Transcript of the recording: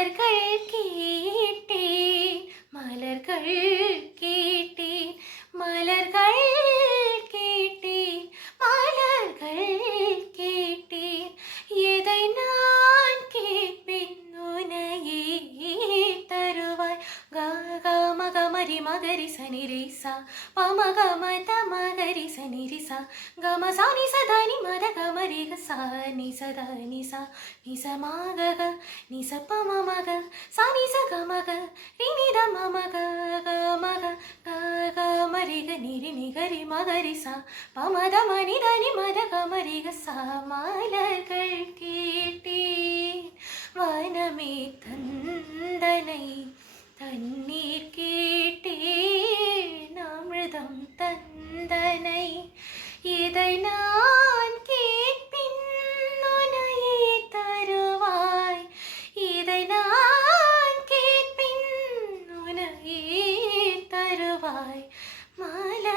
மலர்கள் கேட்டேன் மலர்கள் கேட்டேன் மலர்கள் கேட்டேன் மலர்கள் கேட்டேன் எதை நான் கேட்பேன் உனையே தருவாய் கமரி மகரி சனிரிசா பமகமத மகரி சனிரிசா கம சானி சதானி மத கமரி சா நிசத நிசா நிசமாக நிசப்பமக சானி சகமக ரினித மமக கமக கமரிக நிரி நிகரி மகரி சா பமத மனிதனி மத கமரிக சா மலர்கள் கேட்டேன் வனமே தந்தனை தண்ணீர் கேட்டேன் அமிர்தம் தந்தனை இதை நான் கேட்பின் உனையே தருவாய் இதை நான் கேட்பின் உனையே தருவாய் மலர்